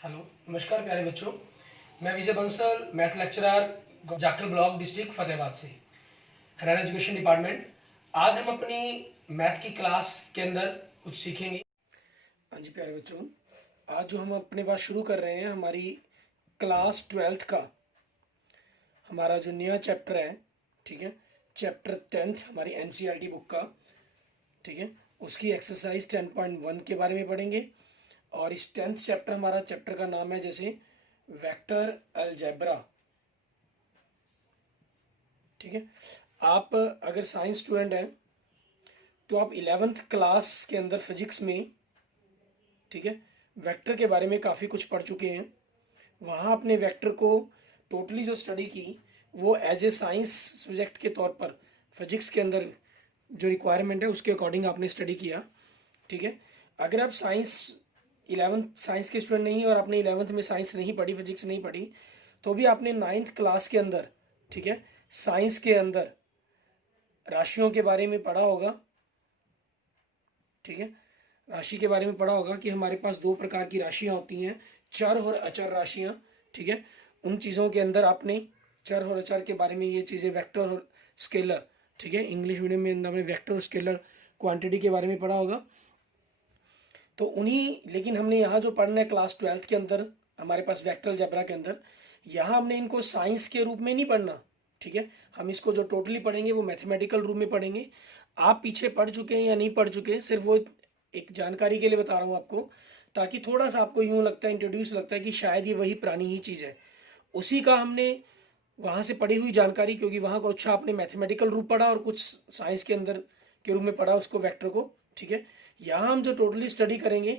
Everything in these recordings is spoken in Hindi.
हेलो, नमस्कार प्यारे बच्चों। मैं Vijay Bansal, math lecturer, Jakhal block, district Fatehabad से, हरियाणा एजुकेशन डिपार्टमेंट। आज हम अपनी मैथ की क्लास के अंदर कुछ सीखेंगे। हाँ जी प्यारे बच्चों, आज जो हम अपने पास शुरू कर रहे हैं हमारी क्लास 12th का हमारा जो नया चैप्टर है, ठीक है, चैप्टर 10th हमारी एनसीईआरटी बुक का, ठीक है, उसकी एक्सरसाइज 10.1 के बारे में पढ़ेंगे। और इस 10th चैप्टर, हमारा चैप्टर का नाम है जैसे वेक्टर अलजेब्रा, ठीक है। आप अगर साइंस स्टूडेंट हैं तो आप 11th क्लास के अंदर फिजिक्स में, ठीक है, वेक्टर के बारे में काफ़ी कुछ पढ़ चुके हैं। वहाँ आपने वेक्टर को टोटली जो स्टडी की वो एज ए साइंस सब्जेक्ट के तौर पर फिजिक्स के अंदर जो रिक्वायरमेंट है उसके अकॉर्डिंग आपने स्टडी किया, ठीक है। अगर आप साइंस 11th साइंस के स्टूडेंट नहीं और आपने 11th में साइंस नहीं पढ़ी, फिजिक्स नहीं पढ़ी, तो भी आपने 9th क्लास के अंदर, ठीक है, साइंस के अंदर राशियों के बारे में पढ़ा होगा, ठीक है। राशि के बारे में पढ़ा होगा कि हमारे पास दो प्रकार की राशियां होती हैं, चर और अचर राशियां, ठीक है। उन चीज़ों के अंदर आपने चर और अचर के बारे में, ये चीज़ें वेक्टर और स्केलर, ठीक है, इंग्लिश मीडियम में हमने वेक्टर और स्केलर क्वांटिटी के बारे में पढ़ा होगा। तो उन्हीं, लेकिन हमने यहाँ जो पढ़ना है क्लास 12th के अंदर हमारे पास वेक्टर अलजेब्रा के अंदर, यहाँ हमने इनको साइंस के रूप में नहीं पढ़ना, ठीक है। हम इसको जो टोटली पढ़ेंगे वो मैथमेटिकल रूप में पढ़ेंगे। आप पीछे पढ़ चुके हैं या नहीं पढ़ चुके, सिर्फ वो एक जानकारी के लिए बता रहा हूँ आपको, ताकि थोड़ा सा आपको यूँ लगता है, इंट्रोड्यूस लगता है कि शायद ये वही पुरानी ही चीज़ है। उसी का हमने वहाँ से पढ़ी हुई जानकारी, क्योंकि वहाँ को अच्छा आपने मैथमेटिकल रूप पढ़ा और कुछ साइंस के अंदर के रूप में पढ़ा उसको, वेक्टर को, ठीक है। यहाँ हम जो टोटली स्टडी करेंगे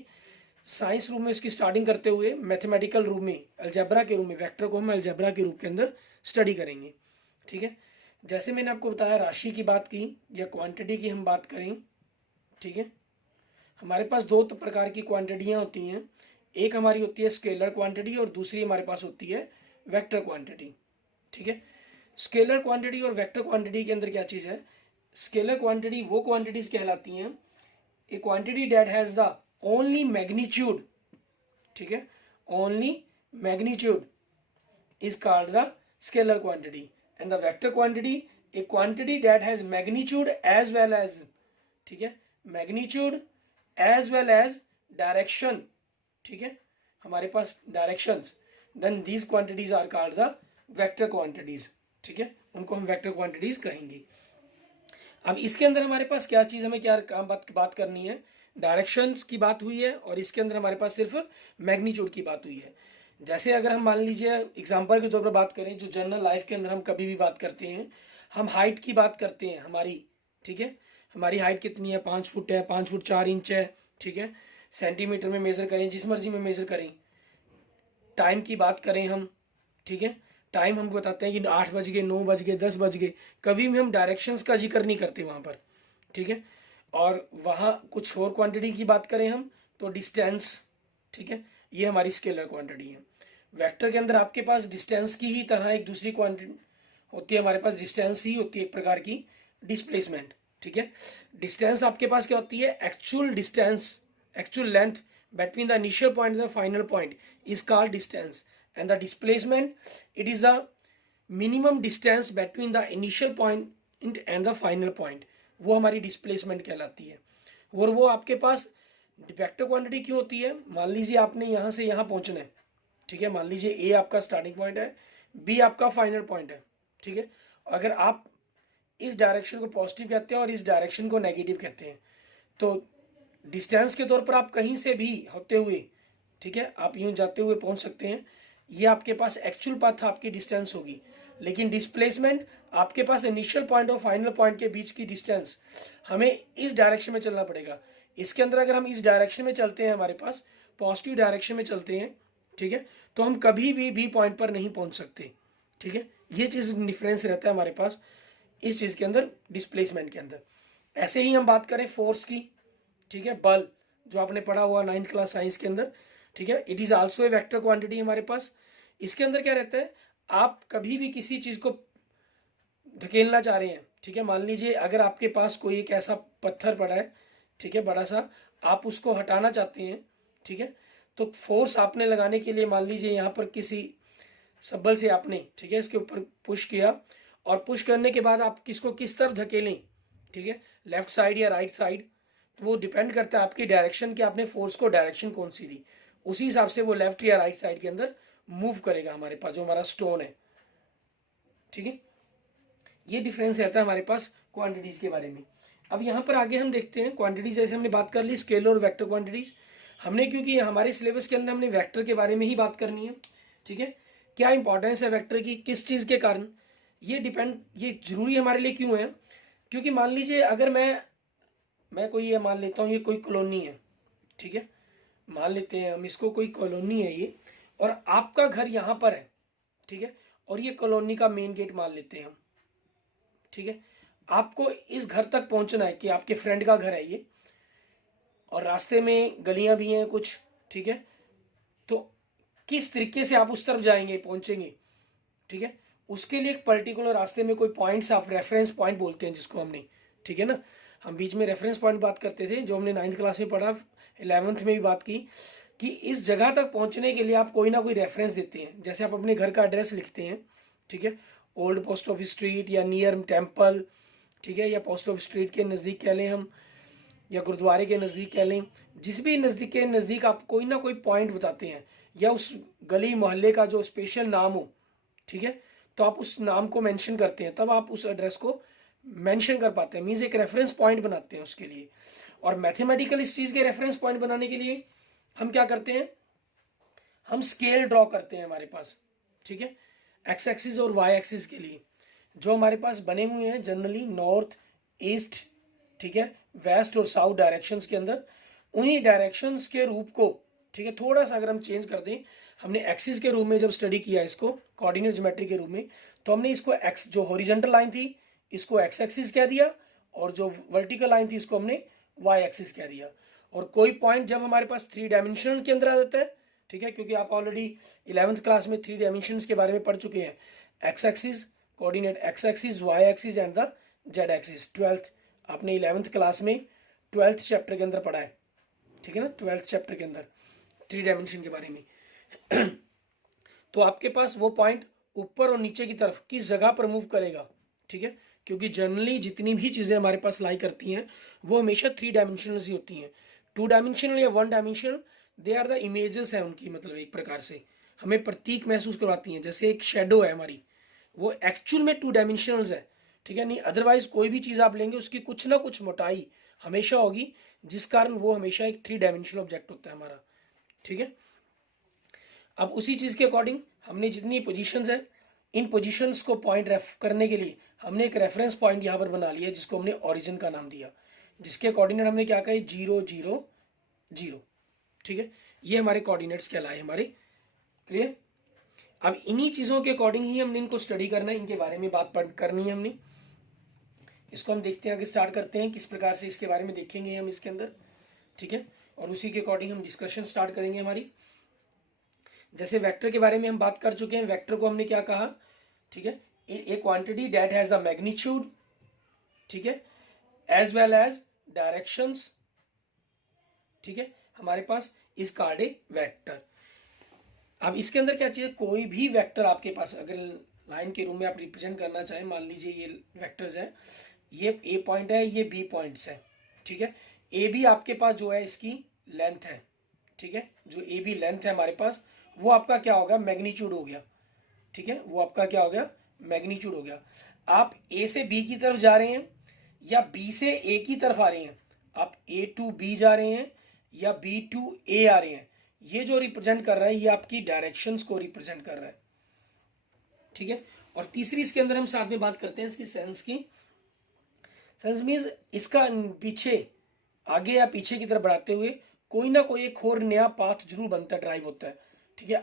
साइंस रूप में, इसकी स्टार्टिंग करते हुए मैथमेटिकल रूप में, अलजेब्रा के रूप में, वेक्टर को हम अलजेब्रा के रूप के अंदर स्टडी करेंगे, ठीक है। जैसे मैंने आपको बताया, राशि की बात की या क्वांटिटी की हम बात करें, ठीक है, हमारे पास दो प्रकार की क्वांटिटियाँ होती हैं। एक हमारी होती है स्केलर क्वांटिटी और दूसरी हमारे पास होती है वेक्टर क्वांटिटी, ठीक है। स्केलर क्वांटिटी और वेक्टर क्वांटिटी के अंदर क्या चीज़ है? स्केलर क्वांटिटी वो क्वांटिटीज कहलाती हैं, a quantity that has the only magnitude, ठीक है, only magnitude is called the scalar quantity. And the vector quantity, a quantity that has magnitude as well as, ठीक है, magnitude as well as direction, ठीक है, हमारे पास directions, then these quantities are called the vector quantities, ठीक है, उनको हम वेक्टर क्वांटिटीज कहेंगे। अब इसके अंदर हमारे पास क्या चीज़, हमें क्या बात करनी है? डायरेक्शंस की बात हुई है और इसके अंदर हमारे पास सिर्फ मैग्नीट्यूड की बात हुई है। जैसे अगर हम मान लीजिए एग्जांपल के तौर पर बात करें, जो जनरल लाइफ के अंदर हम कभी भी बात करते हैं, हम हाइट की बात करते हैं हमारी, ठीक है, हमारी हाइट कितनी है, 5 फुट है, 5 फुट 4 इंच है, ठीक है, सेंटीमीटर में मेज़र करें, जिस मर्जी में मेज़र करें। टाइम की बात करें हम, ठीक है, टाइम हम बताते हैं कि 8 बज गए, 9 बज गए, 10 बज गए, कभी भी हम डायरेक्शंस का जिक्र नहीं करते वहाँ पर, ठीक है। और वहाँ कुछ और क्वांटिटी की बात करें हम तो डिस्टेंस, ठीक है, ये हमारी स्केलर क्वांटिटी है। वेक्टर के अंदर आपके पास डिस्टेंस की ही तरह एक दूसरी क्वांटिटी होती है, हमारे पास डिस्टेंस ही होती है एक प्रकार की, डिस्प्लेसमेंट, ठीक है। डिस्टेंस आपके पास क्या होती है? Actual distance, actual length between the initial point and the final point is called distance, and the displacement, it is the minimum distance between the initial point and the final point, वो हमारी डिस्प्लेसमेंट कहलाती है। और वो आपके पास वेक्टर क्वांटिटी क्यों होती है? मान लीजिए आपने यहाँ से यहाँ पहुँचना है, ठीक है, मान लीजिए ए आपका स्टार्टिंग पॉइंट है, बी आपका फाइनल पॉइंट है, ठीक है। अगर आप इस डायरेक्शन को पॉजिटिव कहते हैं और इस डायरेक्शन को नेगेटिव कहते हैं, तो डिस्टेंस के तौर पर आप कहीं से भी होते हुए, ठीक है, आप यूं जाते हुए पहुंच सकते हैं, ये आपके पास एक्चुअल पाथ आपकी डिस्टेंस होगी। लेकिन डिस्प्लेसमेंट आपके पास इनिशियल पॉइंट और फाइनल पॉइंट के बीच की डिस्टेंस, हमें इस डायरेक्शन में चलना पड़ेगा। इसके अंदर अगर हम इस डायरेक्शन में चलते हैं, हमारे पास पॉजिटिव डायरेक्शन में चलते हैं, ठीक है, तो हम कभी भी बी पॉइंट पर नहीं पहुंच सकते, ठीक है। ये चीज़ डिफरेंस रहता है हमारे पास इस चीज़ के अंदर, डिस्प्लेसमेंट के अंदर। ऐसे ही हम बात करें फोर्स की, ठीक है, बल, जो आपने पढ़ा हुआ 9th क्लास साइंस के अंदर, ठीक है, it is also a vector quantity हमारे पास। इसके अंदर क्या रहता है? आप कभी भी किसी चीज को धकेलना चाह रहे हैं, ठीक है, मान लीजिए अगर आपके पास कोई एक ऐसा पत्थर पड़ा है, ठीक है, बड़ा सा, आप उसको हटाना चाहते हैं, ठीक है, तो फोर्स आपने लगाने के लिए मान लीजिए यहाँ पर किसी सब्बल से आपने, ठीक है, इसके ऊपर पुश किया, और पुश करने के बाद आप किसको किस तरफ धकेलें, ठीक है, लेफ्ट साइड या राइट साइड, तो वो डिपेंड करता है आपकी डायरेक्शन कि आपने फोर्स को डायरेक्शन कौन सी दी, उसी हिसाब से वो लेफ्ट या राइट साइड के अंदर मूव करेगा हमारे पास जो हमारा स्टोन है। ठीक है, ये डिफरेंस रहता है हमारे पास क्वांटिटीज के बारे में। अब यहाँ पर आगे हम देखते हैं क्वांटिटीज, जैसे हमने बात कर ली स्केलर और वेक्टर क्वांटिटीज हमने, क्योंकि हमारे सिलेबस के अंदर हमने वेक्टर के बारे में ही बात करनी है। ठीक है, क्या इंपॉर्टेंस है वेक्टर की, किस चीज़ के कारण, ये जरूरी हमारे लिए क्यों है, क्योंकि मान लीजिए अगर मैं कोई ये मान लेता हूँ, ये कोई कॉलोनी है, ठीक है, मान लेते हैं हम इसको कोई कॉलोनी है ये, और आपका घर यहाँ पर है, ठीक है, और ये कॉलोनी का मेन गेट मान लेते हैं हम। ठीक है, आपको इस घर तक पहुंचना है कि आपके फ्रेंड का घर है ये, और रास्ते में गलियां भी हैं कुछ, ठीक है, तो किस तरीके से आप उस तरफ जाएंगे, पहुंचेंगे, ठीक है, उसके लिए एक पर्टिकुलर रास्ते में कोई पॉइंट्स, आप रेफरेंस पॉइंट बोलते हैं जिसको हमने, ठीक है ना, हम बीच में रेफरेंस पॉइंट बात करते थे, जो हमने 9th क्लास में पढ़ा, 11th में भी बात की, कि इस जगह तक पहुंचने के लिए आप कोई ना कोई रेफरेंस देते हैं। जैसे आप अपने घर का एड्रेस लिखते हैं, ठीक है, ओल्ड पोस्ट ऑफिस स्ट्रीट या नियर टेम्पल, ठीक है, या पोस्ट ऑफिस स्ट्रीट के नज़दीक कह लें हम, या गुरुद्वारे के नज़दीक कह लें, जिस भी नज़दीक के नज़दीक आप कोई ना कोई पॉइंट बताते हैं, या उस गली मोहल्ले का जो स्पेशल नाम हो, ठीक है, तो आप उस नाम को मेंशन करते हैं, तब आप उस एड्रेस को मेंशन कर पाते हैं, मीन्स एक रेफरेंस पॉइंट बनाते हैं उसके लिए। और मैथमेटिकल इस चीज़ के रेफरेंस पॉइंट बनाने के लिए हम क्या करते हैं, हम स्केल ड्रॉ करते हैं हमारे पास, ठीक है, एक्स एक्सिस और वाई एक्सिस के लिए जो हमारे पास बने हुए हैं जनरली नॉर्थ ईस्ट, ठीक है, वेस्ट और साउथ डायरेक्शंस के अंदर, उन्हीं डायरेक्शंस के रूप को, ठीक है, थोड़ा सा अगर हम चेंज कर दें, हमने एक्सिस के रूप में जब स्टडी किया इसको कोऑर्डिनेट ज्योमेट्री के रूप में, तो हमने इसको एक्स, जो हॉरिजॉन्टल लाइन थी इसको एक्स एक्सिस कह दिया, और जो वर्टिकल लाइन थी इसको हमने वाई एक्सिस कह दिया। और कोई पॉइंट जब हमारे पास 3 डायमेंशनल के अंदर आ जाता है, ठीक है, क्योंकि आप ऑलरेडी 11th क्लास में 3 डायमेंशंस के बारे में पढ़ चुके हैं, X axis, coordinate X axis, Y axis and the Z axis. 12th आपने 11th क्लास में 12th चैप्टर के अंदर पढ़ा है, ठीक है ना, 12th चैप्टर के अंदर 3 डायमेंशन के बारे में। तो आपके पास वो पॉइंट ऊपर और नीचे की तरफ किस जगह पर मूव करेगा, ठीक है, क्योंकि जनरली जितनी भी चीज़ें हमारे पास लाई करती हैं वो हमेशा 3 डायमेंशनल ही होती हैं। 2 डायमेंशनल या 1 dimensional, they are the images हैं उनकी, मतलब एक प्रकार से हमें प्रतीक महसूस करवाती हैं। जैसे एक शेडो है हमारी, वो एक्चुअल में 2 डायमेंशनल्स है, ठीक है, नहीं अदरवाइज कोई भी चीज़ आप लेंगे उसकी कुछ ना कुछ मोटाई हमेशा होगी, जिस कारण वो हमेशा एक 3 डायमेंशनल ऑब्जेक्ट होता है हमारा। ठीक है, अब उसी चीज़ के अकॉर्डिंग हमने जितनी पोजीशंस है, इन पोजीशंस को पॉइंट रेफ करने के लिए हमने एक रेफरेंस पॉइंट यहाँ पर बना लिया जिसको हमने ओरिजिन का नाम दिया, जिसके कोऑर्डिनेट हमने क्या कहा, 0 0 0। ठीक है, ये हमारे कोऑर्डिनेट्स कहलाए हमारे। क्लियर, अब इन्हीं चीज़ों के अकॉर्डिंग ही हमने इनको स्टडी करना है, इनके बारे में बात करनी है हमने। इसको हम देखते हैं, आगे स्टार्ट करते हैं किस प्रकार से इसके बारे में देखेंगे हम इसके अंदर। ठीक है, और उसी के अकॉर्डिंग हम डिस्कशन स्टार्ट करेंगे हमारी। जैसे वेक्टर के बारे में हम बात कर चुके हैं, वेक्टर को हमने क्या कहा, ठीक है, ए quantity that has the magnitude, ठीक है, एज वेल एज डायरेक्शंस, ठीक है, हमारे पास इज कॉल्ड ए वेक्टर। अब इसके अंदर क्या चाहिए, कोई भी वेक्टर आपके पास अगर लाइन के रूप में आप रिप्रेजेंट करना चाहें, मान लीजिए ये वेक्टर्स है, ये ए पॉइंट है, ये बी पॉइंट्स है, ठीक है, ए बी आपके पास जो है इसकी लेंथ है, ठीक है, जो ए बी लेंथ है हमारे पास, वो आपका क्या होगा, मैग्नीट्यूड हो गया। ठीक है, वो आपका क्या हो गया, मैग्नीट्यूड हो गया। आप ए से बी की तरफ जा रहे हैं या बी से ए की तरफ आ रहे हैं, आप ए टू बी जा रहे हैं या बी टू ए आ रहे हैं, ये जो रिप्रेजेंट कर रहा है ये आपकी डायरेक्शंस को रिप्रेजेंट कर रहा है। ठीक है, और तीसरी इसके अंदर हम साथ में बात करते हैं इसकी सेंस की। सेंस मीन्स इसका पीछे, आगे या पीछे की तरफ बढ़ाते हुए कोई ना कोई एक और नया पाथ जरूर बनता है, ड्राइव होता है। ठीक है,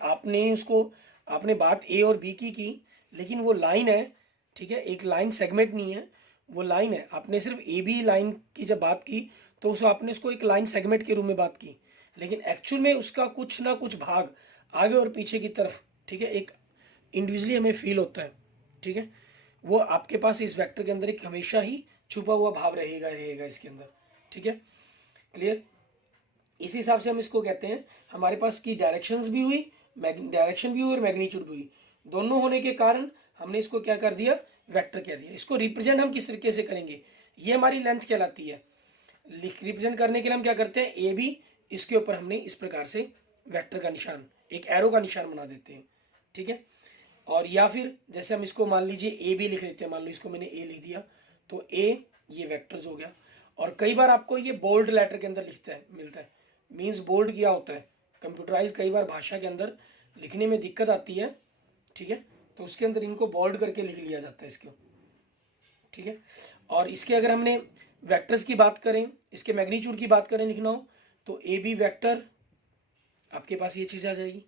आपने बात ए और बी की लेकिन वो लाइन है, ठीक है, एक लाइन सेगमेंट नहीं है, वो लाइन है। आपने सिर्फ ए बी लाइन की जब बात की तो उसको आपने उसको एक लाइन सेगमेंट के रूप में बात की, लेकिन एक्चुअल में उसका कुछ ना कुछ भाग आगे और पीछे की तरफ, ठीक है, एक इंडिविजुअली हमें फील होता है। ठीक है, वो आपके पास इस वेक्टर के अंदर एक हमेशा ही छुपा हुआ भाव रहेगा इसके अंदर। ठीक है, क्लियर। इस हिसाब से हम इसको कहते हैं, हमारे पास की डायरेक्शंस भी हुई, डायरेक्शन भी हुई और मैग्नीट्यूड भी हुई, दोनों होने के कारण हमने इसको क्या कर दिया, वेक्टर कह दिया। इसको रिप्रेजेंट हम किस तरीके से करेंगे, ये हमारी लेंथ कहलाती है। रिप्रेजेंट करने के लिए हम क्या करते हैं, ए बी, इसके ऊपर हमने इस प्रकार से वेक्टर का निशान, एक एरो का निशान बना देते हैं, ठीक है। और या फिर जैसे हम इसको मान लीजिए ए बी लिख लेते हैं, मान लो इसको मैंने ए लिख दिया, तो ए ये वेक्टर्स हो गया। और कई बार आपको ये बोल्ड लेटर के अंदर लिखता है मिलता है, मीन्स बोल्ड क्या होता है, कंप्यूटराइज कई बार भाषा के अंदर लिखने में दिक्कत आती है, ठीक है, तो उसके अंदर इनको बोल्ड करके लिख लिया जाता है इसको, ठीक है। और इसके अगर हमने वेक्टर्स की बात करें, इसके मैग्नीट्यूड की बात करें लिखना हो, तो ए बी वेक्टर आपके पास ये चीज़ आ जाएगी,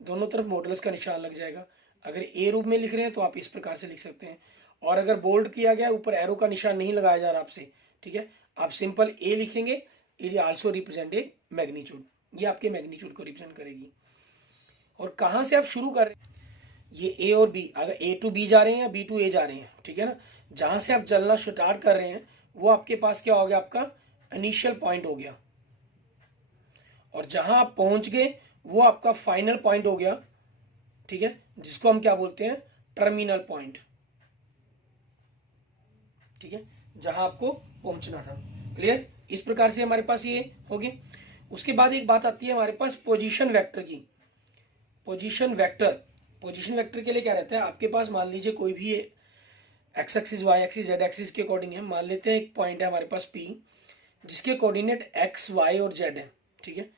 दोनों तरफ मॉडुलस का निशान लग जाएगा। अगर ए रूप में लिख रहे हैं तो आप इस प्रकार से लिख सकते हैं, और अगर बोल्ड किया गया ऊपर एरो का निशान नहीं लगाया जा रहा आपसे, ठीक है, आप सिंपल ए लिखेंगे, it also represent a magnitude, ये आपके मैग्नीट्यूड को रिप्रेजेंट करेगी। और कहाँ से आप शुरू कर रहे हैं, ये ए और बी, अगर ए टू बी जा रहे हैं या बी टू ए जा रहे हैं, ठीक है ना, जहाँ से आप चलना स्टार्ट कर रहे हैं वो आपके पास क्या हो गया, आपका इनिशियल पॉइंट हो गया, और जहां आप पहुंच गए वो आपका फाइनल पॉइंट हो गया, ठीक है, जिसको हम क्या बोलते हैं, टर्मिनल पॉइंट, ठीक है, जहां आपको पहुंचना था। क्लियर, इस प्रकार से हमारे पास ये होगी। उसके बाद एक बात आती है हमारे पास पोजीशन वेक्टर की। पोजीशन वेक्टर के लिए क्या रहता है, आपके पास मान लीजिए कोई भी X axis, Y axis, Z axis के अकॉर्डिंग है, मान लेते हैं एक पॉइंट है हमारे पास पी, जिसके कोऑर्डिनेट एक्स, वाई और जेड है, ठीक है।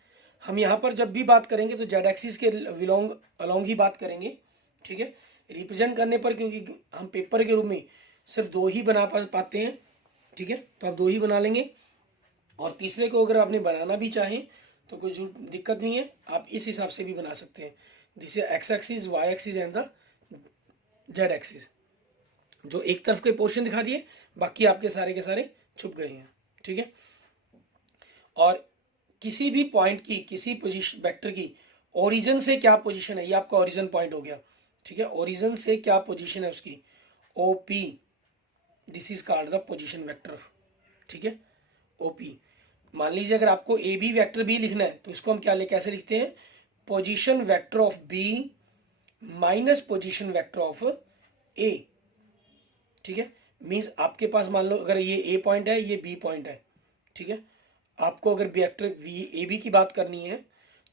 हम यहाँ पर जब भी बात करेंगे तो जेड एक्सिस के विलोंग अलोंग ही बात करेंगे, ठीक है, रिप्रेजेंट करने पर, क्योंकि हम पेपर के रूप में सिर्फ दो ही बना पाते हैं, ठीक है, तो आप दो ही बना लेंगे, और तीसरे को अगर आपने बनाना भी चाहें तो कोई दिक्कत नहीं है, आप इस हिसाब से भी बना सकते हैं, this is X axis, Y axis and the Z axis, जो एक तरफ के पोर्शन दिखा दिए, बाकी आपके सारे के सारे छुप गए हैं, ठीक है। और किसी भी पॉइंट की, किसी पोजीशन वेक्टर की ओरिजिन से क्या पोजीशन है, ये आपका ओरिजिन पॉइंट हो गया, ठीक है, ओरिजिन से क्या पोजीशन है उसकी, O P, this is called the position vector, ठीक है, ओ पी। मान लीजिए अगर आपको ए बी वेक्टर बी लिखना है तो इसको हम क्या कैसे लिखते हैं, position vector of B minus position vector of A, ठीक है, मीन्स आपके पास मान लो अगर ये ए पॉइंट है, ये बी पॉइंट है, ठीक है, आपको अगर वेक्टर वी ए बी की बात करनी है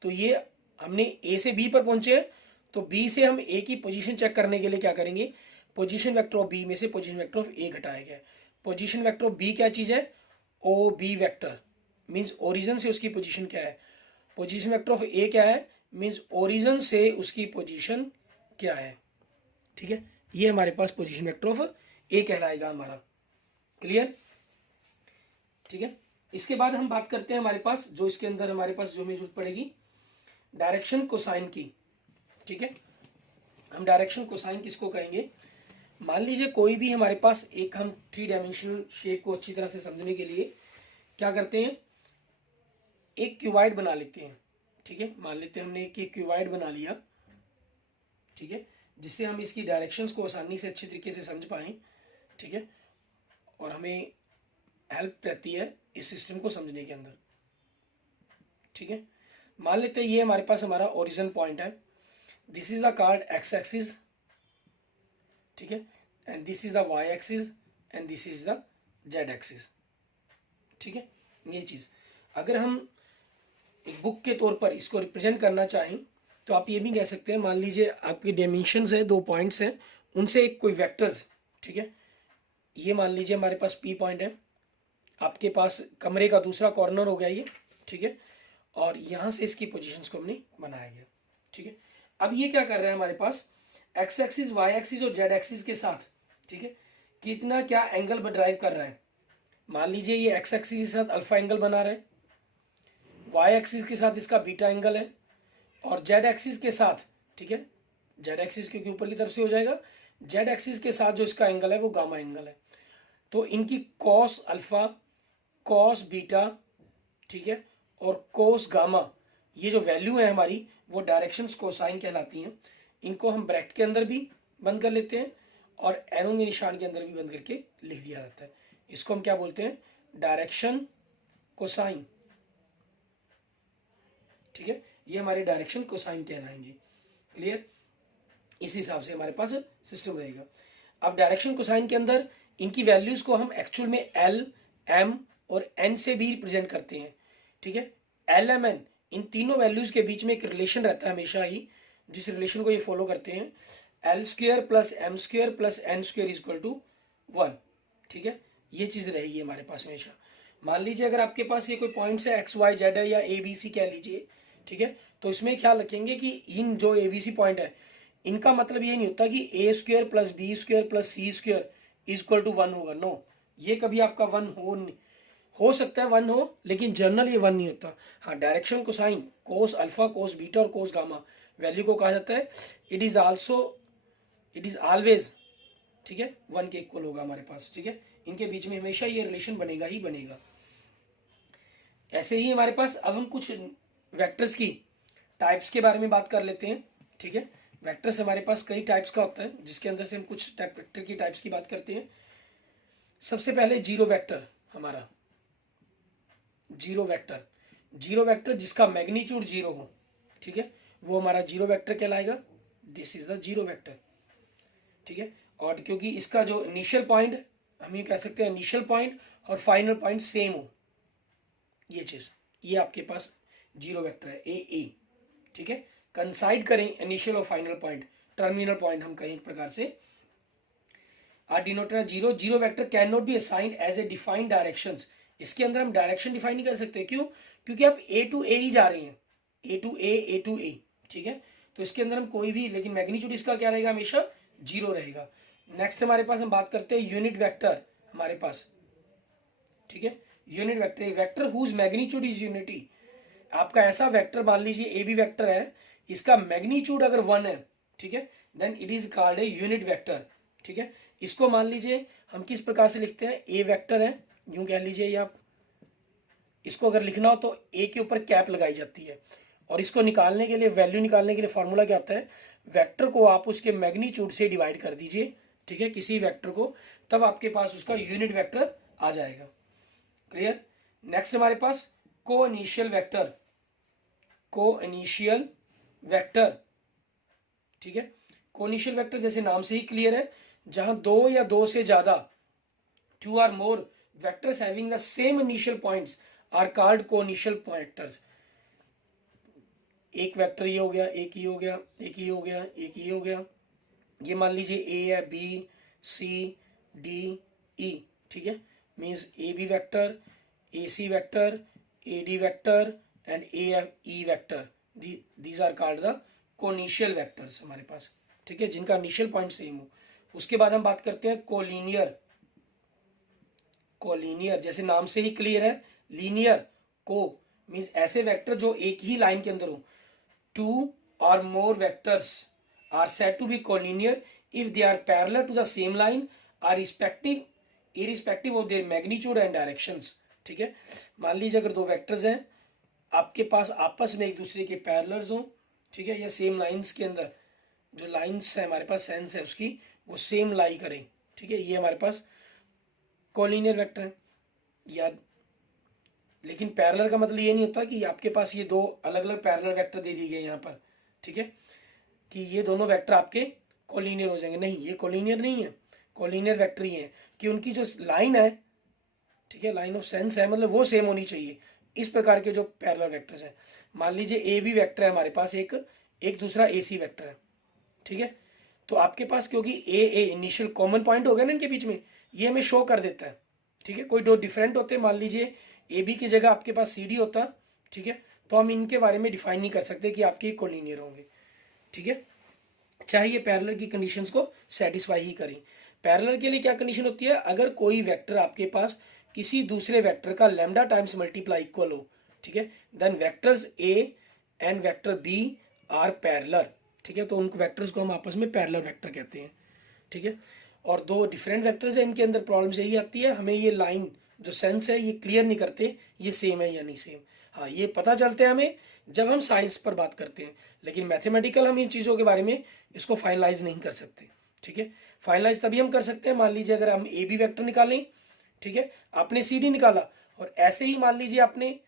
तो ये हमने ए से बी पर पहुंचे हैं, तो बी से हम ए की पोजीशन चेक करने के लिए क्या करेंगे, पोजीशन वेक्टर ऑफ बी में से पोजीशन वेक्टर ऑफ ए घटाया गया। पोजीशन वेक्टर ऑफ बी क्या चीज़ है, O B vector, means origin से उसकी पोजीशन क्या है। पोजीशन वेक्टर ऑफ ए क्या है, मीन्स ओरिजिन से उसकी पोजीशन क्या है, ठीक है, ये हमारे पास पोजीशन वेक्टर ऑफ ए कहलाएगा हमारा। क्लियर, ठीक है। इसके बाद हम बात करते हैं हमारे पास जो इसके अंदर हमारे पास जो हमें जरूरत पड़ेगी, डायरेक्शन कोसाइन की, ठीक है। हम डायरेक्शन कोसाइन किसको कहेंगे, मान लीजिए कोई भी हमारे पास एक, हम 3 डायमेंशनल शेप को अच्छी तरह से समझने के लिए क्या करते हैं, एक क्यूबाइड बना लेते हैं, ठीक है, मान लेते हैं हमने एक क्यूबाइड बना लिया, ठीक है, जिससे हम इसकी डायरेक्शंस को आसानी से अच्छे तरीके से समझ पाएं, ठीक है, और हमें हेल्प रहती है इस सिस्टम को समझने के अंदर, ठीक है। मान लेते हैं ये हमारे पास हमारा ओरिजिन पॉइंट है, this is the card X axis, ठीक है, and this is the Y axis and this is the Z axis, ठीक है। ये चीज़ अगर हम एक बुक के तौर पर इसको रिप्रेजेंट करना चाहें तो आप ये भी कह सकते हैं, मान लीजिए आपकी डायमेंशंस है, 2 पॉइंट्स हैं, उनसे एक कोई वेक्टर्स, ठीक है, ये मान लीजिए हमारे पास पी पॉइंट है, आपके पास कमरे का दूसरा कॉर्नर हो गया ये, ठीक है, और यहाँ से इसकी पोजीशंस को हमने बनाया गया, ठीक है। अब ये क्या कर रहा है हमारे पास, एक्स एक्सिस, वाई एक्सिस और जेड एक्सिस के साथ, ठीक है, कितना क्या एंगल ड्राइव कर रहा है। मान लीजिए ये एक्स एक्सिस के साथ अल्फा एंगल बना रहा है, वाई एक्सिस के साथ इसका बीटा एंगल है, और जेड एक्सिस के साथ, ठीक है, जेड एक्सिस के ऊपर की तरफ से हो जाएगा, जेड एक्सिस के साथ जो इसका एंगल है वो गामा एंगल है। तो इनकी कॉस अल्फा, कॉस बीटा, ठीक है, और कोस गामा, ये जो वैल्यू है हमारी वो डायरेक्शंस कोसाइन कहलाती हैं। इनको हम ब्रैकेट के अंदर भी बंद कर लेते हैं और एरो के निशान के अंदर भी बंद करके लिख दिया जाता है। इसको हम क्या बोलते हैं, डायरेक्शन कोसाइन, ठीक है, ये हमारे डायरेक्शन कोसाइन कहलाएंगे। क्लियर, इस हिसाब से हमारे पास सिस्टम रहेगा। अब डायरेक्शन कोसाइन के अंदर इनकी वैल्यूज को हम एक्चुअल में एल, एम और एन से भी रिप्रेजेंट करते हैं। ठीक है, एल, एम, एन, इन तीनों वैल्यूज के बीच में एक रिलेशन रहता है हमेशा ही, जिस रिलेशन को ये फॉलो करते हैं, L square plus M square plus N square is equal to 1। ठीक है, ये चीज रहेगी हमारे पास हमेशा। मान लीजिए अगर आपके पास ये कोई पॉइंट्स है एक्स वाई जेड है या ए बी सी कह लीजिए, ठीक है, तो इसमें ख्याल रखेंगे कि इन जो ए बी सी पॉइंट है इनका मतलब ये नहीं होता कि A square plus B square plus C square is equal to 1 होगा। नो, ये कभी आपका 1 हो सकता है 1 हो, लेकिन जनरल ये 1 नहीं होता। हाँ, direction cosine cos alpha, cos beta और कोस गामा वैल्यू को कहा जाता है इट इज ऑलवेज, ठीक है, 1 के इक्वल होगा हमारे पास। ठीक है, इनके बीच में हमेशा ये रिलेशन बनेगा ही बनेगा। ऐसे ही हमारे पास अब हम कुछ वेक्टर्स की टाइप्स के बारे में बात कर लेते हैं। ठीक है, वेक्टर्स हमारे पास कई टाइप्स का होता है, जिसके अंदर से हम कुछ वेक्टर की टाइप्स की बात करते हैं। सबसे पहले जीरो वेक्टर, हमारा जीरो वेक्टर जिसका मैग्नीट्यूड 0 हो, ठीक है, वो हमारा जीरो वेक्टर कहलाएगा। This is the zero vector. ठीक है, और क्योंकि इसका जो इनिशियल पॉइंट, हम ये कह सकते हैं इनिशियल पॉइंट और फाइनल पॉइंट सेम हो, ये चीज, ये आपके पास जीरो वेक्टर है, ए। ठीक है, कंसाइड करें इनिशियल और फाइनल पॉइंट, टर्मिनल पॉइंट हम कहें एक प्रकार से। R denoted zero. Zero vector can not be assigned as a defined directions. इसके अंदर हम डायरेक्शन डिफाइन नहीं कर सकते। क्यों? क्योंकि आप ए टू ए ही जा रहे हैं, ए टू ए। ठीक है, तो इसके अंदर हम कोई भी, लेकिन मैग्नीट्यूड इसका क्या रहेगा, हमेशा 0 रहेगा। नेक्स्ट हमारे पास हम बात करते हैं यूनिट वेक्टर हमारे पास। ठीक है, unit vector whose magnitude is unity. आपका ऐसा वेक्टर, मान लीजिए ए बी वेक्टर है, इसका मैग्नीट्यूड अगर 1 है, ठीक है, then it is called a unit vector. ठीक है, इसको मान लीजिए हम किस प्रकार से लिखते हैं, ए वेक्टर है, यूं कह लीजिए, या आप इसको अगर लिखना हो तो ए के ऊपर कैप लगाई जाती है, और इसको निकालने के लिए, वैल्यू निकालने के लिए फॉर्मूला क्या होता है, वेक्टर को आप उसके मैग्नीट्यूड से डिवाइड कर दीजिए। ठीक है, किसी वेक्टर को, तब आपके पास उसका यूनिट वेक्टर आ जाएगा। क्लियर। नेक्स्ट हमारे पास को इनिशियल वेक्टर। ठीक है, को इनिशियल वेक्टर जैसे नाम से ही क्लियर है, जहां 2 या 2 से ज्यादा, 2 or more vectors having the same initial points are called co-initial vectors। एक वेक्टर ये हो गया, एक ये हो गया, एक ये हो गया, एक ये हो गया, ये मान लीजिए ए है, बी सी डी ई। ठीक है, means A B vector, A C vector, A D vector and A F E vector, these are called the coinitial vectors हमारे पास। ठीक है, जिनका इनिशियल पॉइंट सेम हो। उसके बाद हम बात करते हैं कोलिनियर। जैसे नाम से ही क्लियर है, लीनियर को मीन्स ऐसे वेक्टर जो एक ही लाइन के अंदर हो। 2 or more vectors are said to be collinear if they are parallel to the same line are irrespective of their magnitude and directions। ठीक है, मान लीजिए अगर 2 वेक्टर्स हैं आपके पास, आपस में एक दूसरे के पैरेलल्स हो, ठीक है, या सेम लाइंस के अंदर, जो लाइंस है हमारे पास, सेंस है उसकी, वो सेम लाई करें। ठीक है, ये हमारे पास कोलिनियर वेक्टर है। या लेकिन पैरेलल का मतलब ये नहीं होता कि आपके पास ये 2 अलग अलग पैरेलल वेक्टर दे दिए गए यहाँ पर, ठीक है, कि ये दोनों वेक्टर आपके कोलिनियर हो जाएंगे। नहीं, ये कोलिनियर नहीं है, कोलिनियर वेक्टर ही है कि उनकी जो लाइन है, ठीक है, लाइन ऑफ सेंस है, मतलब वो सेम होनी चाहिए। इस प्रकार के जो पैरेलल वेक्टर्स हैं, मान लीजिए ए बी वेक्टर है हमारे पास, एक दूसरा ए सी वेक्टर है। ठीक है, तो आपके पास क्योंकि ए इनिशियल कॉमन पॉइंट हो गया ना इनके बीच में, ये हमें शो कर देता है। ठीक है, कोई 2 डिफरेंट होते हैं, मान लीजिए ए बी की जगह आपके पास सी डी होता, ठीक है, तो हम इनके बारे में डिफाइन नहीं कर सकते कि आपके कोलिनियर होंगे। ठीक है, चाहे ये पैरेलल की कंडीशंस को सेटिस्फाई ही करें। पैरेलल के लिए क्या कंडीशन होती है, अगर कोई वेक्टर आपके पास किसी दूसरे वेक्टर का लैम्डा टाइम्स मल्टीप्लाई इक्वल हो, ठीक है, then vectors A and vector B are parallel. ठीक है, तो उन वेक्टर्स को हम आपस में पैरेलल वेक्टर कहते हैं। ठीक है, और 2 डिफरेंट वेक्टर्स हैं, इनके अंदर प्रॉब्लम यही आती है, हमें ये लाइन जो सेंस है ये क्लियर नहीं करते, ये सेम है या नहीं सेम। हाँ, ये पता चलते हैं हमें जब हम साइंस पर बात करते हैं, लेकिन मैथमेटिकल हम इन चीज़ों के बारे में इसको फाइनलाइज नहीं कर सकते। ठीक है, फाइनलाइज तभी हम कर सकते हैं, मान लीजिए अगर हम ए बी वेक्टर निकालें, ठीक है, आपने सी डी निकाला, और ऐसे ही मान लीजिए आपने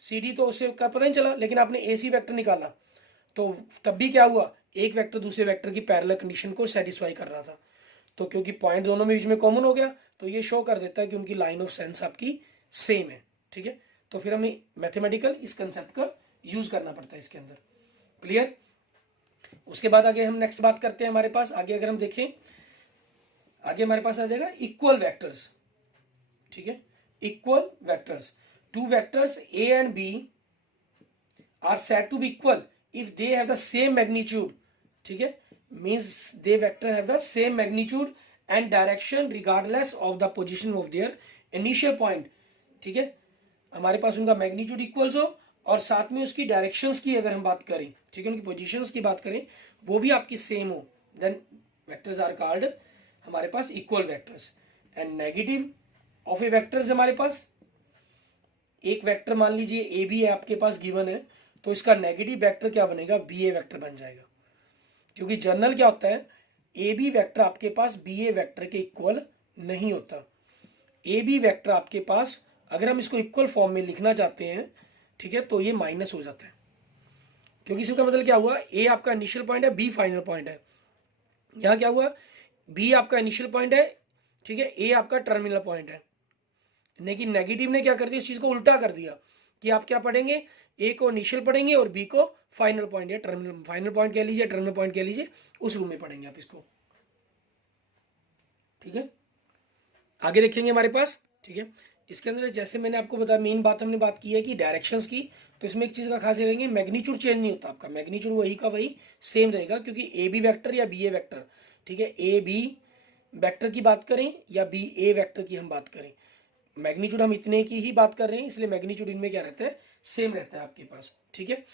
सी डी तो उससे का पता नहीं चला, लेकिन आपने ए सी वैक्टर निकाला तो तब भी क्या हुआ, एक वेक्टर दूसरे वेक्टर की पैरेलल कंडीशन को सेटिस्फाई कर रहा था। तो क्योंकि पॉइंट दोनों में बीच में कॉमन हो गया तो ये शो कर देता है कि उनकी लाइन ऑफ सेंस आपकी सेम है। ठीक है, तो फिर हमें मैथमेटिकल इस कंसेप्ट का यूज करना पड़ता है इसके अंदर। क्लियर। उसके बाद आगे हम नेक्स्ट बात करते हैं, हमारे पास आगे अगर हम देखें, आगे हमारे पास आ जाएगा इक्वल वेक्टर्स। ठीक है, equal vectors, two vectors A and B are said to be equal if they have the same magnitude, ठीक है, means they vector have the same magnitude and direction regardless of the position of their initial point। ठीक है, हमारे पास उनका मैग्नीट्यूड इक्वल्स हो और साथ में उसकी डायरेक्शंस की अगर हम बात करें, ठीक है, उनकी पोजीशंस की बात करें, वो भी आपकी सेम हो, देन वेक्टर्स आर कॉल्ड हमारे पास equal vectors. And negative of a vectors हमारे पास, एक वेक्टर मान लीजिए ए बी है आपके पास गिवन है, तो इसका नेगेटिव वेक्टर क्या बनेगा, बी ए वेक्टर बन जाएगा। क्योंकि जनरल क्या होता है, ए बी वेक्टर आपके पास बी ए वेक्टर के इक्वल नहीं होता। ए बी वेक्टर आपके पास अगर हम इसको इक्वल फॉर्म में लिखना चाहते हैं, ठीक है, तो ये माइनस हो जाता है। क्योंकि इसका मतलब क्या हुआ, ए आपका इनिशियल पॉइंट है, बी फाइनल पॉइंट है। यहाँ क्या हुआ, बी आपका इनिशियल पॉइंट है, ठीक है, ए आपका टर्मिनल पॉइंट है। लेकिन नेगेटिव ने क्या कर दिया, इस चीज को उल्टा कर दिया कि आप क्या पढ़ेंगे, ए को इनिशियल पढ़ेंगे और बी को फाइनल पॉइंट या टर्मिनल, फाइनल पॉइंट कह लीजिए, टर्मिनल पॉइंट कह लीजिए, उस रूम में पढ़ेंगे आप इसको। ठीक है, आगे देखेंगे हमारे पास। ठीक है, इसके अंदर जैसे मैंने आपको बताया, मेन बात हमने बात की है कि डायरेक्शंस की, तो इसमें एक चीज का खास रहेंगे, मैग्नीट्यूड चेंज नहीं होता आपका, मैग्नीट्यूड वही का वही सेम रहेगा। क्योंकि ए बी वैक्टर या बी ए वैक्टर, ठीक है, ए बी वैक्टर की बात करें या बी ए वैक्टर की हम बात करें, मैग्नीट्यूड हम इतने की ही बात कर रहे हैं, इसलिए मैग्नीट्यूड इनमें क्या रहता है, सेम रहता है आपके पास। ठीक है,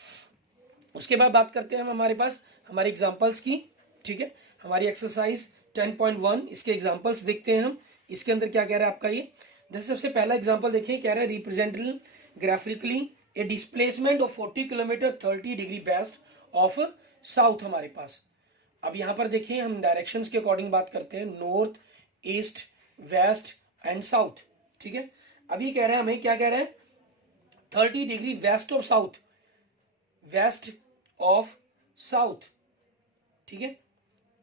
उसके बाद बात करते हैं हम हमारे पास हमारे एग्जांपल्स की। ठीक है, हमारी एक्सरसाइज 10.1 इसके एग्जांपल्स देखते हैं हम। इसके अंदर क्या कह रहा है आपका ये, जैसे सबसे पहला एग्जांपल देखें, कह रहा है represent graphically A displacement of 40 kilometre 30 degree west of south हमारे पास। अब यहाँ पर देखें, हम डायरेक्शंस के अकॉर्डिंग बात करते हैं, north, east, west and south. ठीक है, अभी कह रहे हैं हमें, क्या कह रहे हैं, 30 degree west of south, west of south. ठीक है,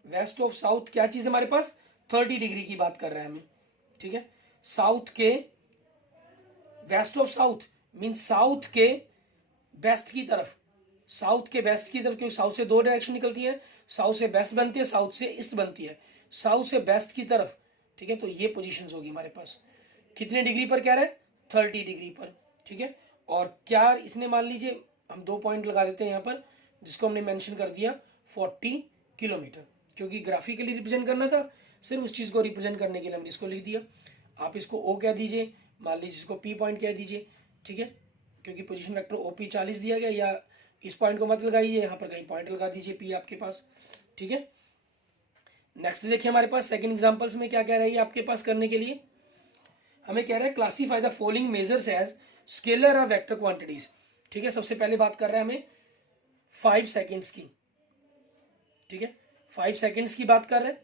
वेस्ट ऑफ साउथ क्या चीज हमारे पास, 30 डिग्री की बात कर रहे हैं हमें। ठीक है, साउथ के west of south mean south के वेस्ट की तरफ, साउथ के वेस्ट की तरफ, क्योंकि साउथ से दो डायरेक्शन निकलती है, साउथ से वेस्ट बनती है, साउथ से ईस्ट बनती है, साउथ से वेस्ट की तरफ। ठीक है, तो ये पोजीशंस होगी हमारे पास, कितने डिग्री पर कह रहे हैं, 30 डिग्री पर। ठीक है, और क्या इसने मान लीजिए हम 2 पॉइंट लगा देते हैं यहाँ पर, जिसको हमने मेंशन कर दिया 40 किलोमीटर, क्योंकि ग्राफिकली रिप्रेजेंट करना था, सिर्फ उस चीज को रिप्रेजेंट करने के लिए हमने इसको लिख दिया। आप इसको ओ कह दीजिए, मान लीजिए इसको पी पॉइंट कह दीजिए। ठीक है, क्योंकि पोजीशन वेक्टर ओपी 40 दिया गया, या इस पॉइंट को मत लगाइए, यहाँ पर कहीं पॉइंट लगा दीजिए पी आपके पास। ठीक है, नेक्स्ट देखिए हमारे पास सेकंड एग्जांपल्स में क्या कह रहा है आपके पास करने के लिए, हमें कह रहा है classify the following measures as scalar और वेक्टर क्वांटिटीज। ठीक है, सबसे पहले बात कर रहा है हमें 5 सेकेंड्स की। ठीक है, 5 सेकेंड्स की बात कर रहे हैं,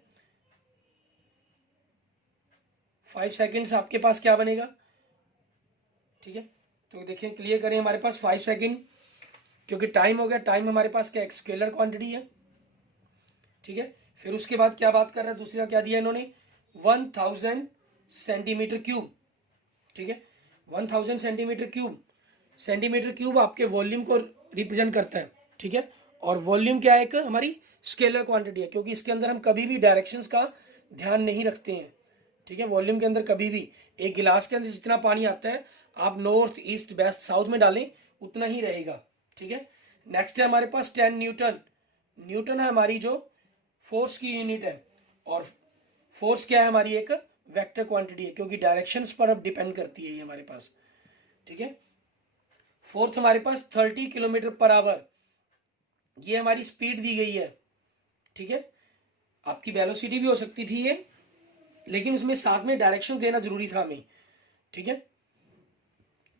5 सेकेंड्स आपके पास क्या बनेगा। ठीक है, तो देखिए क्लियर करें, हमारे पास 5 सेकेंड, क्योंकि टाइम हो गया, टाइम हमारे पास क्या, एक स्केलर क्वांटिटी है। ठीक है, फिर उसके बाद क्या बात कर रहा है, दूसरा क्या दिया इन्होंने, 1000 सेंटीमीटर क्यूब। ठीक है, 1000 सेंटीमीटर क्यूब, सेंटीमीटर क्यूब आपके वॉल्यूम को रिप्रेजेंट करता है। ठीक है, और वॉल्यूम क्या है, एक हमारी स्केलर क्वांटिटी है, क्योंकि इसके अंदर हम कभी भी डायरेक्शंस का ध्यान नहीं रखते हैं। ठीक है, वॉल्यूम के अंदर कभी भी एक गिलास के अंदर जितना पानी आता है, आप नॉर्थ, ईस्ट, वेस्ट, साउथ में डालें उतना ही रहेगा। ठीक है, नेक्स्ट है हमारे पास 10 न्यूटन। न्यूटन है हमारी जो फोर्स की यूनिट है, और फोर्स क्या है हमारी, एक वेक्टर क्वांटिटी है, क्योंकि डायरेक्शंस पर अब डिपेंड करती है ये हमारे पास। ठीक है, फोर्थ हमारे पास 30 किलोमीटर पर आवर, ये हमारी स्पीड दी गई है। ठीक है, आपकी वेलोसिटी भी हो सकती थी ये, लेकिन उसमें साथ में डायरेक्शन देना जरूरी था हमें। ठीक है,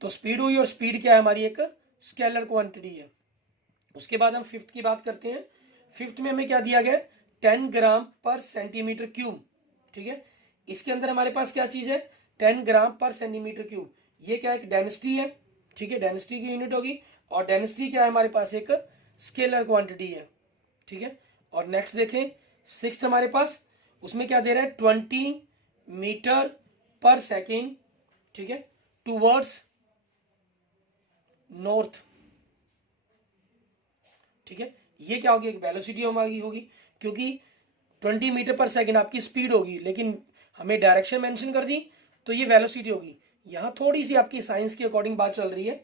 तो स्पीड हुई, और स्पीड क्या है हमारी, एक स्केलर क्वांटिटी है। उसके बाद हम फिफ्थ की बात करते हैं। फिफ्थ में हमें क्या दिया गया, 10 ग्राम पर सेंटीमीटर क्यूब। ठीक है, इसके अंदर हमारे पास क्या चीज है, 10 ग्राम पर सेंटीमीटर क्यूब, ये क्या एक डेंसिटी है। ठीक है, डेंसिटी की यूनिट होगी। और डेंसिटी क्या है हमारे पास, एक स्केलर क्वांटिटी है, ठीक है। और नेक्स्ट देखें, सिक्स्थ हमारे पास, उसमें क्या दे रहा है, 20 मीटर पर सेकेंड, ठीक है, टूवर्ड्स नॉर्थ, ठीक है। ये क्या होगी, एक वेलोसिटी हमारी होगी, क्योंकि 20 मीटर पर सेकेंड आपकी स्पीड होगी, लेकिन हमें डायरेक्शन मेंशन कर दी तो ये वेलोसिटी होगी। यहाँ थोड़ी सी आपकी साइंस के अकॉर्डिंग बात चल रही है,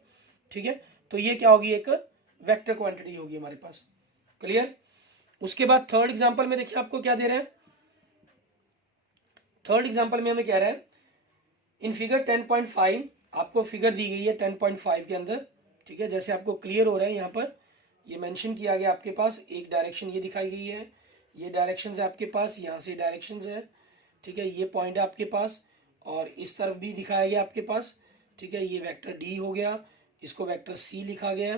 ठीक है। तो ये क्या होगी, एक वेक्टर क्वांटिटी होगी हमारे पास। क्लियर। उसके बाद थर्ड एग्जांपल में देखिए आपको क्या दे रहे हैं। थर्ड एग्जांपल में हमें कह रहा है इन फिगर 10.5, आपको फिगर दी गई है 10.5 के अंदर, ठीक है। जैसे आपको क्लियर हो रहा है, यहाँ पर ये मेंशन किया गया आपके पास, एक डायरेक्शन ये दिखाई गई है, ये डायरेक्शन है आपके पास, यहाँ से डायरेक्शन है, ठीक है। ये पॉइंट है आपके पास, और इस तरफ भी दिखाया गया आपके पास, ठीक है। ये वेक्टर डी हो गया, इसको वेक्टर सी लिखा गया,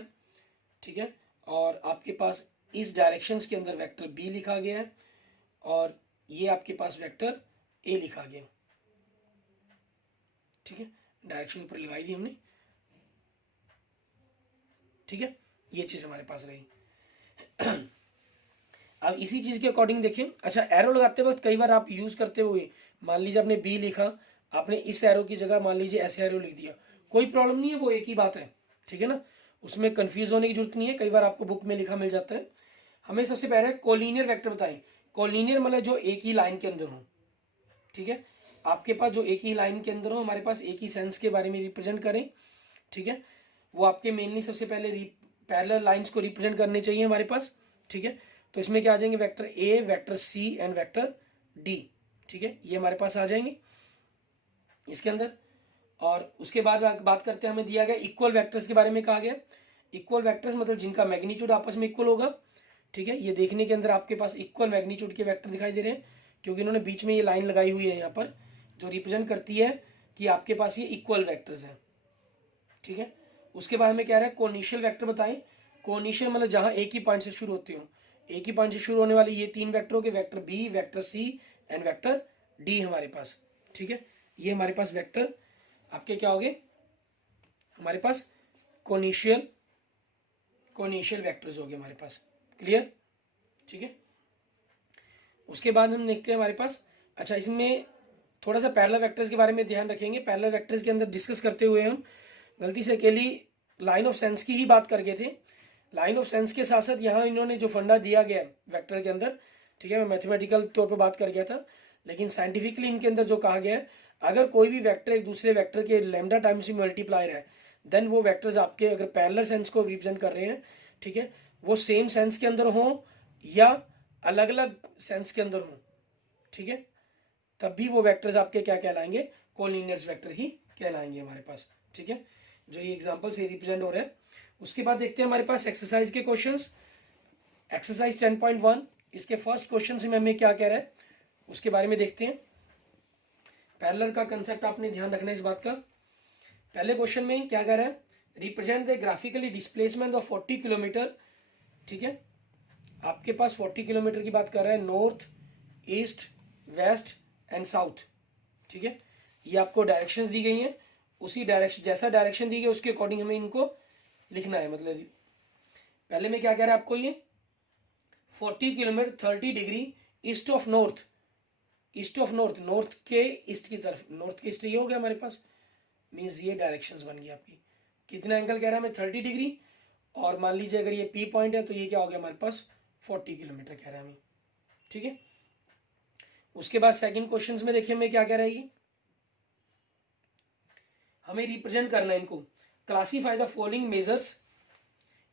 ठीक है। और आपके पास इस डायरेक्शंस के अंदर वेक्टर बी लिखा गया है, और ये आपके पास वेक्टर ए लिखा गया, ठीक है। डायरेक्शन ऊपर लगाई दी हमने, ठीक है। ये चीज हमारे पास रही। अब इसी चीज के अकॉर्डिंग देखें, अच्छा एरो लगाते वक्त कई बार आप यूज करते हुए, मान लीजिए आपने बी लिखा, आपने इस एरो की जगह मान लीजिए ऐसे एरो लिख दिया, कोई प्रॉब्लम नहीं है, वो एक ही बात है, ठीक है ना, उसमें कंफ्यूज होने की जरूरत नहीं है। कई बार आपको बुक में लिखा मिल जाता है। हमें सबसे पहले कोलिनियर वेक्टर बताएं। कोलिनियर मतलब जो एक ही लाइन के अंदर हो, ठीक है। आपके पास जो एक ही लाइन के अंदर हो, हमारे पास एक ही सेंस के बारे में रिप्रेजेंट करें, ठीक है। वो आपके मेनली सबसे पहले पैरेलल लाइंस को रिप्रेजेंट करने चाहिए हमारे पास, ठीक है। तो इसमें क्या आ जाएंगे, vector A, vector C and vector D, ठीक है। ये हमारे पास आ जाएंगे इसके अंदर। और उसके बाद बात करते हैं, हमें दिया गया इक्वल वेक्टर्स के बारे में कहा गया। इक्वल वेक्टर्स मतलब जिनका मैग्नीट्यूड आपस में इक्वल होगा, ठीक है। ये देखने के अंदर आपके पास इक्वल मैग्नीट्यूड के वेक्टर दिखाई दे रहे हैं, क्योंकि इन्होंने बीच में ये लाइन लगाई हुई है यहाँ पर, जो रिप्रेजेंट करती है कि आपके पास ये इक्वल वेक्टर्स हैं, ठीक है। उसके बाद में कह रहा है कोनिशियल वेक्टर बताएं। कोनिशियल मतलब जहां एक ही पॉइंट से शुरू होते हो, एक ही पॉइंट से शुरू होने वाले ये तीन वेक्टर हो गए, vector B, vector C and vector D हमारे पास, ठीक है। ये हमारे पास वेक्टर आपके क्या हो गए, हमारे पास कोनिशियल वेक्टर्स हो गए हमारे पास। क्लियर, ठीक है। उसके बाद हम देखते हैं हमारे पास, अच्छा इसमें थोड़ा सा पैरेलल वेक्टर्स के बारे में ध्यान रखेंगे। पैरेलल वेक्टर्स के अंदर डिस्कस करते हुए हम गलती से अकेली लाइन ऑफ सेंस की ही बात कर गए थे। लाइन ऑफ सेंस के साथ साथ यहाँ इन्होंने जो फंडा दिया गया वेक्टर के अंदर, ठीक है, मैं मैथमेटिकल तौर पर बात कर गया था, लेकिन साइंटिफिकली इनके अंदर जो कहा गया है, अगर कोई भी वेक्टर एक दूसरे वेक्टर के लैम्डा टाइम्स मल्टीप्लायर है, देन वो वेक्टर्स आपके अगर पैरेलल सेंस को रिप्रेजेंट कर रहे हैं, ठीक है, वो सेम सेंस के अंदर हो या अलग अलग सेंस के अंदर हो, ठीक है, तब भी वो वेक्टर्स आपके क्या कहलाएंगे, कोलिनियर्स वेक्टर ही कहलाएंगे हमारे पास, ठीक है, जो ये एग्जांपल से रिप्रेजेंट हो रहा है। उसके बाद देखते हैं हमारे पास एक्सरसाइज के क्वेश्चंस। एक्सरसाइज 10.1, इसके फर्स्ट क्वेश्चन से हमें क्या कह रहा है उसके बारे में देखते हैं। पैरेलल का कंसेप्ट आपने ध्यान रखना है इस बात का। पहले क्वेश्चन में क्या कह रहा है, represent the graphically displacement of 40 kilometre, ठीक है, आपके पास 40 किलोमीटर की बात कर रहा है, north, east, west and south, ठीक है। ये आपको डायरेक्शंस दी गई हैं, उसी डायरेक्शन जैसा डायरेक्शन दी गई उसके अकॉर्डिंग हमें इनको लिखना है। मतलब पहले में क्या कह रहा है आपको, ये 40 kilometre 30 degree east of north, east of north, north के ईस्ट की तरफ, नॉर्थ के ईस्ट ये हो गया हमारे पास, मीन्स ये डायरेक्शंस बन गई आपकी। कितना एंगल कह रहा है हमें, 30 डिग्री, और मान लीजिए अगर ये पी पॉइंट है तो ये क्या हो गया हमारे पास 40 किलोमीटर कह रहा है हमें, ठीक है। उसके बाद सेकंड क्वेश्चंस में देखिए हमें क्या कह रहा है, ये हमें रिप्रेजेंट करना है इनको, classify the following measures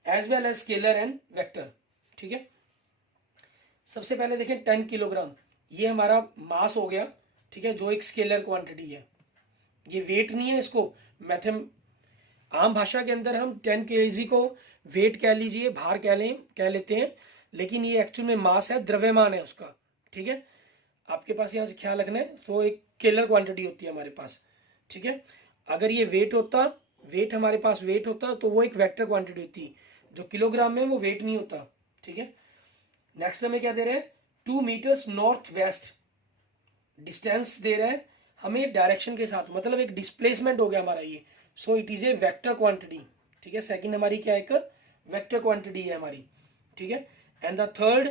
as well as scalar and vector, ठीक है। सबसे पहले देखें 10 किलोग्राम, ये हमारा मास हो गया, ठीक है, जो एक स्केलर क्वांटिटी है, ये वेट नहीं है। इसको मैथम आम भाषा के अंदर हम 10 kg को वेट कह लीजिए, भार कह लेते हैं, लेकिन ये एक्चुअल में मास है, द्रव्यमान है उसका, ठीक है। आपके पास यहाँ से ख्याल रखना है, तो एक स्केलर क्वांटिटी होती है हमारे पास, ठीक है। अगर ये वेट होता, वेट हमारे पास वेट होता तो वो एक वेक्टर क्वांटिटी होती, जो किलोग्राम में वो वेट नहीं होता, ठीक है। नेक्स्ट हमें क्या दे रहे हैं, 2 मीटर्स नॉर्थ वेस्ट, डिस्टेंस दे रहा है हमें डायरेक्शन के साथ, मतलब एक डिस्प्लेसमेंट हो गया हमारा ये so it is a vector quantity, ठीक है। सेकंड हमारी क्या है, एक वेक्टर क्वांटिटी है हमारी, ठीक है। एंड द थर्ड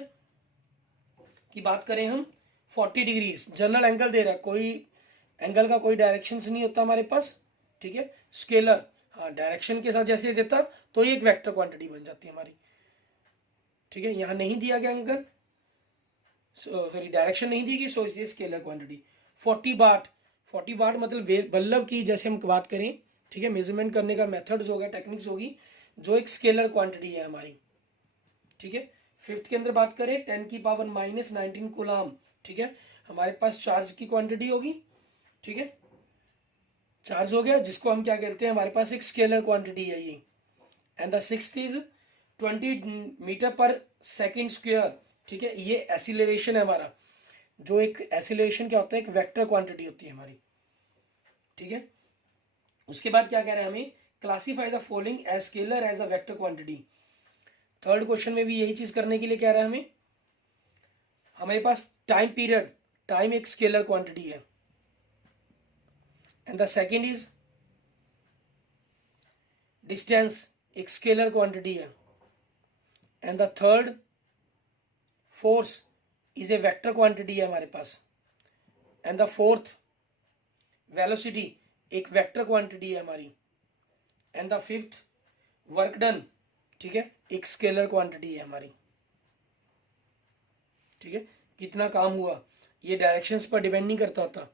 की बात करें हम, 40 डिग्रीज जनरल एंगल दे रहा है, कोई एंगल का कोई डायरेक्शन नहीं होता हमारे पास, ठीक है। स्केलर, हाँ डायरेक्शन के साथ जैसे देता तो ये एक वेक्टर क्वांटिटी बन जाती है हमारी, ठीक है। यहाँ नहीं दिया गया एंगल, सॉरी डायरेक्शन नहीं दी गई, सो ये स्केलर क्वांटिटी। 40 वाट, 40 वाट मतलब बल्ब की जैसे हम बात करें, ठीक है, मेजरमेंट करने का मेथड्स होगा, टेक्निक्स होगी, जो एक स्केलर क्वांटिटी है हमारी, ठीक है। फिफ्थ के अंदर बात करें 10⁻⁻19 कूलाम, ठीक है, हमारे पास चार्ज की क्वांटिटी होगी, ठीक है, चार्ज हो गया, जिसको हम क्या कहते हैं, हमारे पास एक स्केलर क्वांटिटी है ये। And the sixth is 20 metre per second square, ठीक है, ये एसिलरेशन है हमारा, जो एक एसिलरेशन क्या होता है, एक वेक्टर क्वांटिटी होती है हमारी, ठीक है। उसके बाद क्या कह रहे हैं हमें, classify the following as scalar as a vector quantity. Third question में भी यही चीज करने के लिए कह रहा है हमें। हमारे पास टाइम पीरियड, टाइम एक स्केलर क्वांटिटी है, and the second is distance, एक स्केलर क्वांटिटी है, and the third force is a vector quantity है हमारे पास, एंड द फोर्थ वेलोसिटी एक वेक्टर क्वांटिटी है हमारी, and the fifth work done, ठीक है, एक स्केलर क्वांटिटी है हमारी, ठीक है। कितना काम हुआ ये डायरेक्शंस पर डिपेंड नहीं करता होता।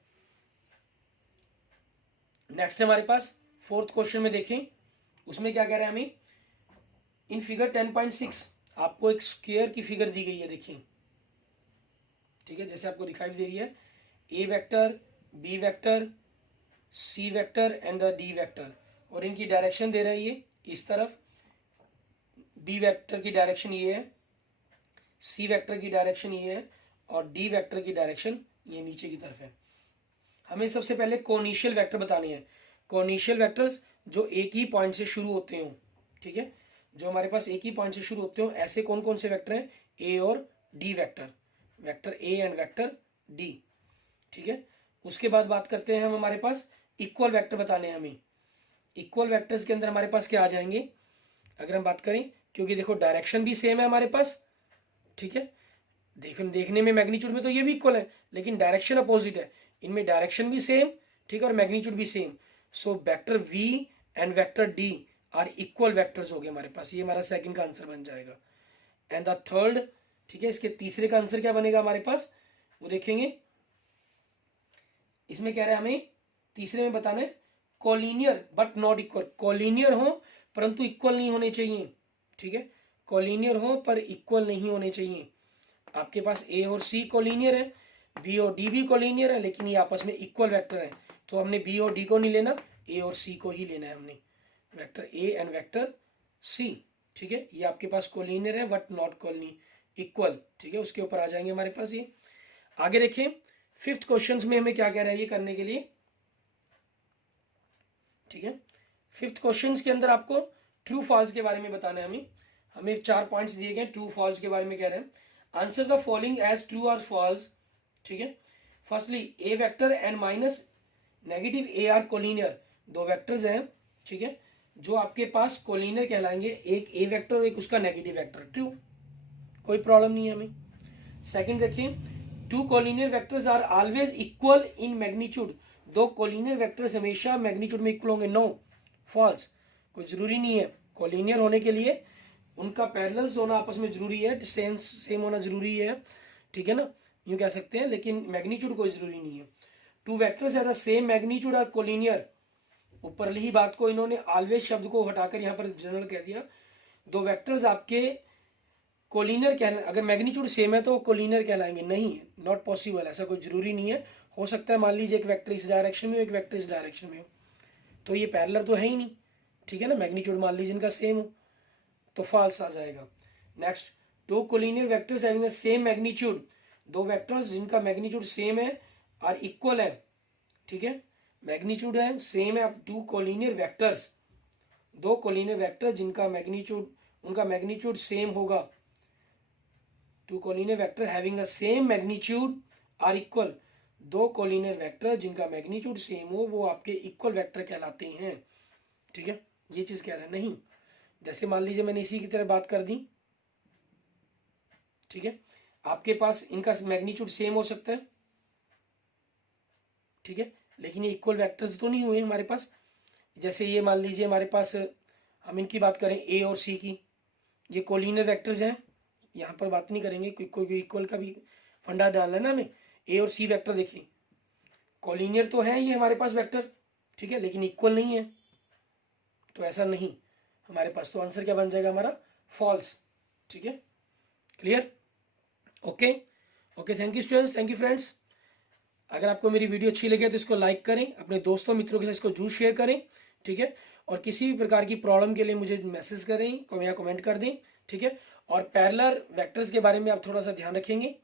नेक्स्ट हमारे पास फोर्थ क्वेश्चन में देखें, उसमें क्या कह रहे हैं हमें, इन फिगर 10.6 आपको एक स्क्वायर की फिगर दी गई है, देखिए, ठीक है, जैसे आपको दिखाई दे रही है, A vector, B vector, C vector and the D vector, और इनकी डायरेक्शन दे रही है इस तरफ, बी वेक्टर की डायरेक्शन ये है, सी वेक्टर की डायरेक्शन ये है, और डी वेक्टर की डायरेक्शन ये नीचे की तरफ है। हमें सबसे पहले कोनिशियल वेक्टर बताने हैं, कोनिशियल वेक्टर्स जो एक ही पॉइंट से शुरू होते हो, ठीक है, जो हमारे पास एक ही पॉइंट से शुरू होते हो, ऐसे कौन कौन से वेक्टर हैं, ए और D vector, vector A and vector D, ठीक है। उसके बाद बात करते हैं हम, हमारे पास इक्वल वेक्टर बताने हैं हमें। इक्वल वेक्टर्स के अंदर हमारे पास क्या आ जाएंगे, अगर हम बात करें, क्योंकि देखो डायरेक्शन भी सेम है हमारे पास, ठीक है, देखने में मैग्नीट्यूड में तो ये भी इक्वल है, लेकिन डायरेक्शन अपोजिट है, इनमें डायरेक्शन भी सेम, ठीक है, और मैग्नीट्यूड भी same, so vector V and vector D are equal vectors हो गए हमारे पास, ये हमारा सेकंड का आंसर बन जाएगा। एंड द थर्ड, ठीक है, इसके तीसरे का आंसर क्या बनेगा हमारे पास, वो देखेंगे। इसमें कह रहे हैं हमें तीसरे में बताना है, collinear but not equal, collinear हो परंतु इक्वल नहीं होने चाहिए, ठीक है, कोलिनियर हो पर इक्वल नहीं होने चाहिए। आपके पास ए और सी कोलिनियर है, बी और डी भी कोलिनियर है, लेकिन ये आपस में इक्वल वेक्टर है, तो हमने बी और डी को नहीं लेना, ए और सी को ही लेना है हमने, vector A and vector C, ठीक है, ये आपके पास कोलिनियर है बट नॉट कोलिनी इक्वल, ठीक है, उसके ऊपर आ जाएंगे हमारे पास ये। आगे देखें, फिफ्थ क्वेश्चन में हमें क्या कह रहा है ये करने के लिए, ठीक है, फिफ्थ क्वेश्चन के अंदर आपको ट्रू फॉल्स के बारे में बताना है हमें 4 पॉइंट्स दिए गए, ट्रू फॉल्स के बारे में कह रहे हैं, answer the following as true और फॉल्स, ठीक है। Firstly A vector and minus negative A are collinear, दो वेक्टर्स हैं, ठीक है, जो आपके पास कोलिनियर कहलाएंगे, एक ए वेक्टर और एक उसका नेगेटिव वेक्टर, ट्रू, कोई प्रॉब्लम नहीं है हमें। सेकंड देखिए, two collinear vectors are always equal in magnitude, दो कोलिनियर वेक्टर्स हमेशा मैग्नीट्यूड में इक्वल होंगे, नो, फॉल्स, कोई जरूरी नहीं है, कोलिनियर होने के लिए उनका पैरेलल्स होना आपस में जरूरी है, सेम होना जरूरी है, ठीक है ना, यूं कह सकते हैं, लेकिन मैग्नीट्यूड कोई जरूरी नहीं है। टू वेक्टर्स है द सेम मैग्नीट्यूड और कोलिनियर, ऊपर ही बात को इन्होंने ऑलवेज शब्द को हटाकर यहाँ पर जनरल कह दिया, दो वेक्टर्स आपके कोलिनियर कहला, अगर मैग्नीट्यूड सेम है तो कोलिनियर कहलाएंगे, नहीं, नॉट पॉसिबल, ऐसा कोई जरूरी नहीं है, हो सकता है मान लीजिए एक वेक्टर इस डायरेक्शन में हो, एक वेक्टर इस डायरेक्शन में हो, तो ये पैरेलल तो है ही नहीं, ठीक है ना, मैग्नीट्यूड मान लीजिए इनका सेम हो, तो फॉल्स आ जाएगा। Next, two collinear vectors having the same magnitude, दो वेक्टर्स जिनका मैग्नीट्यूड सेम है और इक्वल है, ठीक है, मैग्नीट्यूड है सेम है, अब टू कोलिनियर वेक्टर्स, दो कोलिनियर वेक्टर जिनका मैग्नीट्यूड, उनका मैग्नीट्यूड सेम होगा, two collinear vector having the same magnitude are equal, दो कोलिनियर वेक्टर जिनका मैग्नीट्यूड सेम हो वो आपके इक्वल वेक्टर कहलाते हैं, ठीक है, ये चीज कह रहा है नहीं। जैसे मान लीजिए मैंने इसी की तरह बात कर दी, ठीक है, आपके पास इनका मैग्नीट्यूड सेम हो सकता है, ठीक है, लेकिन ये इक्वल वेक्टर्स तो नहीं हुए हमारे पास। जैसे ये मान लीजिए हमारे पास, हम इनकी बात करें ए और सी की, ये कोलिनियर वेक्टर्स हैं, यहाँ पर बात नहीं करेंगे, कोई इक्वल का भी फंडा डालना है ना हमें। ए और सी वेक्टर देखिए कोलिनियर तो है ये हमारे पास वेक्टर, ठीक है, लेकिन इक्वल नहीं है, तो ऐसा नहीं हमारे पास, तो आंसर क्या बन जाएगा हमारा, फॉल्स। ठीक है, clear, okay okay, thank you students, thank you friends. अगर आपको मेरी वीडियो अच्छी लगे तो इसको लाइक करें, अपने दोस्तों मित्रों के साथ इसको जरूर शेयर करें, ठीक है, और किसी भी प्रकार की प्रॉब्लम के लिए मुझे मैसेज करें या कमेंट कर दें, ठीक है। और पैरेलल वेक्टर्स के बारे में आप थोड़ा सा ध्यान रखेंगे,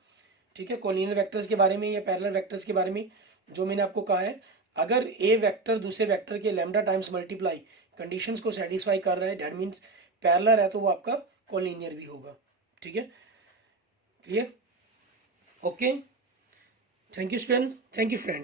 ठीक है, कोलिनियर वेक्टर्स के बारे में या पैरेलल वेक्टर्स के बारे में, जो मैंने आपको कहा है, अगर ए वेक्टर दूसरे वेक्टर के लैम्डा टाइम्स मल्टीप्लाई कंडीशंस को सेटिस्फाई कर रहा है, दैट मीन्स पैरेलल है, तो वो आपका कोलिनियर भी होगा। ठीक है, clear, okay, thank you students, thank you friends.